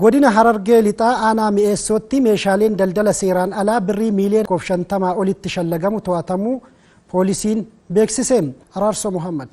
Godina Harargee lixaa aanaa mi'eessootti meeshaaleen daldala seeraan alaa birrii miiliyoona 50 olitti shallagamu to'atamuu poolisiin beeksise. Araarso Muhammad.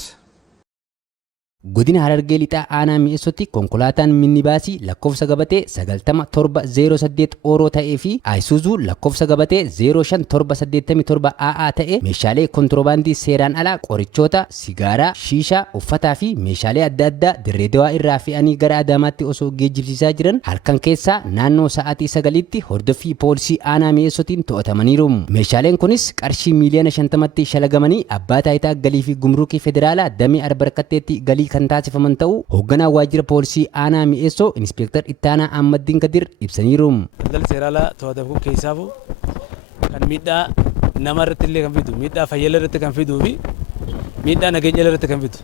Godina Harargee lixaa aanaa mi'eessootti konkolaataan minibaasii lakkoofsa gabatee 9708 Ooroo ta'ee fi Ayisuuzuu lakkoofsa gabatee 05787 AA ta'e meeshaalee kontiroobaandii seeraan alaa qorichoota, sigaaraa, shiishaa, uffataa fi meeshaalee adda addaa Dirree Dawaa irraa fe'anii gara Adaamaatti osoo geejjibsiisaa jiran halkan keessaa naannoo sa'aatii 9tti hordoffii poolisii aanaa mi'eessootiin to'atamaniiru. Meeshaaleen kunis qarshii miiliyoona 50tti shalagamanii abbaa taayitaa galii fi gumruukii federaalaa damee arbarkatteetti galii kan taasifaman ta'uu hoogganaa waajjira poolisii aanaa mi'eessoo Inspektar Ittaanaa Ahmadiin Kadir ibsaniiru. Daldala seeraan alaa to'atamu keessaafu kan miidhaa nama irratti illee kan fidu, miidhaa fayyala irratti kan fiduu fi miidhaa nageenya irratti kan fidu.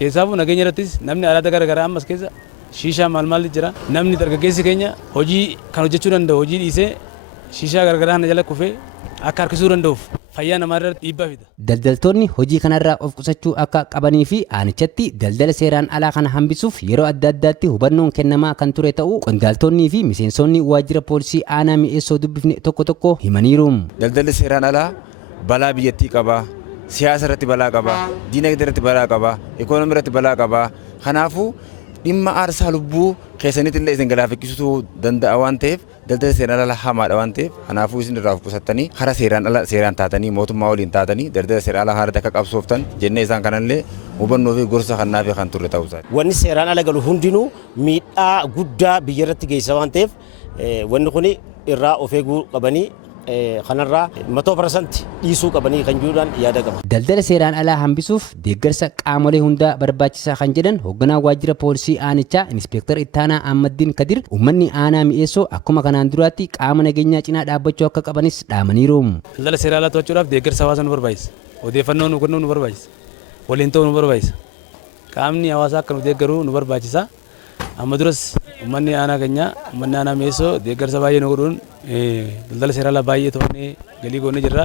Keessaafu nageenya irrattis namni alaa garaagaraa ammas keessa shiishaa maal jira. Namni dargaggeessi keenya hojii kan hojjechuu danda'u hojii dhiisee shiishaa garaagaraa kana jala kufee akka harkisuu danda'uuf fayyaa namaa irratti dhiibbaa fida. Daldaltoonni hojii kanarraa of qusachuu akka qabanii fi aanichatti daldala seeraan alaa kana hambisuuf yeroo adda addaatti hubannoon kennamaa kan ture ta'uu qondaaltonnii fi miseensonni waajjira poolisii aanaa mi'eessoo dubbifne tokko himaniiru. Daldalli seeraan alaa balaa biyyattii qaba, siyaasa irratti balaa qaba, diinagdee irratti balaa qaba, ikoonoomii irratti balaa qaba. Kanaafuu dhimma aarsaa lubbuu keessanitti illee isin galaafachisuu danda'a waan ta'eef daldala seeraan alaa hamaadha waan ta'eef kanaafuu isin irraa of qusattanii hara seeraan alaa seeraan taatanii mootummaa waliin taatanii daldala seeraan alaa haala akka qabsooftan jennee isaan kanallee hubannoo fi gorsa kannaa fi kan turre ta'uu isaati. Wanni seeraan ala galu hundinuu miidhaa guddaa biyya irratti geessisa waan ta'eef wanni kun irraa of eeguu qabanii kanarraa 100% dhiisuu qabanii kan jiruudhaan yaada qaba. Daldala seeraan alaa hambisuuf deeggarsa qaamolee hundaa barbaachisaa kan jedhan hoogganaa waajjira poolisii aanichaa Inspektar Ittaanaa Ahmadiin Kadir uummanni aanaa mi'eessoo akkuma kanaan duraatti qaama nageenyaa cinaa dhaabbachuu akka qabanis dhaamaniiru. Daldala seeraan alaa to'achuudhaaf deeggarsa hawaasaa nu barbaachisa. Odeeffannoo nu kennuu nu barbaachisa. Waliin ta'uu nu barbaachisa. Qaamni hawaasaa akka nu deeggaru nu barbaachisa. Amma duras uummanni aanaa keenyaa uummanni aanaa mi'eessoo deeggarsa baay'ee nu godhuun daldala seeraan alaa baay'ee to'annee galii goonee jirra.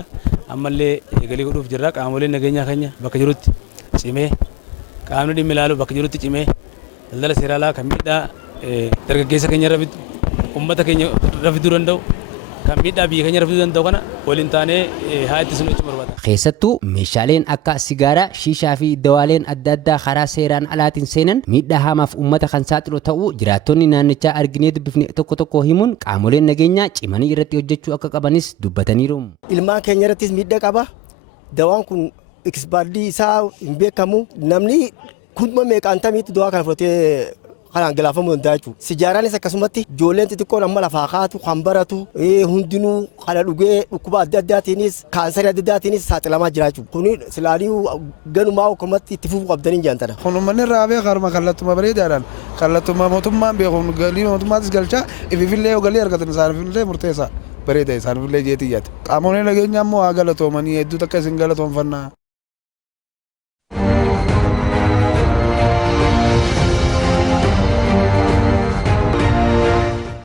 Ammallee galii godhuuf jirra. Qaamoleen nageenyaa keenya bakka jirutti cimee qaamni dhimmi ilaalu bakka jirutti cimee daldala seeraan alaa kan miidhaa dargaggeessa keenya irra fidu, uummata keenya irra fiduu danda'u, kan miidhaa biyya keenya irra fiduu danda'u kana waliin taanee haa ittisnu jechuu barbaada. Keessattuu meeshaaleen akka sigaaraa, shiishaa fi dawaaleen adda addaa karaa seeraan alaatiin seenan miidhaa hamaaf uummata kan saaxilu ta'uu jiraattonni naannichaa arginee dubbifne tokko himuun qaamoleen nageenyaa cimanii irratti hojjechuu akka qabanis dubbataniiru. Ilmaan keenya irrattis miidhaa qaba. Dawaan kun ekspaardii isaa hin beekamu. Namni kuma meeqaan tamiitti dawaa kana fudhatee kanaan galaafamuu danda'a jechuudha. Sijaaraanis akkasumatti ijoolleen xixiqqoon amma lafaa kaatu kan baratu hundinuu kana dhugee dhukkuba adda addaatiinis kaansarii adda addaatiinis saaxilamaa jira jechuudha. Kuni silaanii ganumaa akkumatti itti fufuu qabdanii jaantana. Kun uummanni irraa beekaa harma kallattuma bareedaadhaan kallattuma mootummaan beekuun galii mootummaatis galchaa ififillee yoo galii argatan isaanifillee murteessaa bareeda isaanifillee jeetiyyaati. Qaamoleen nageenyaa immoo haa galatoomanii hedduu takka isin galatoomfannaa.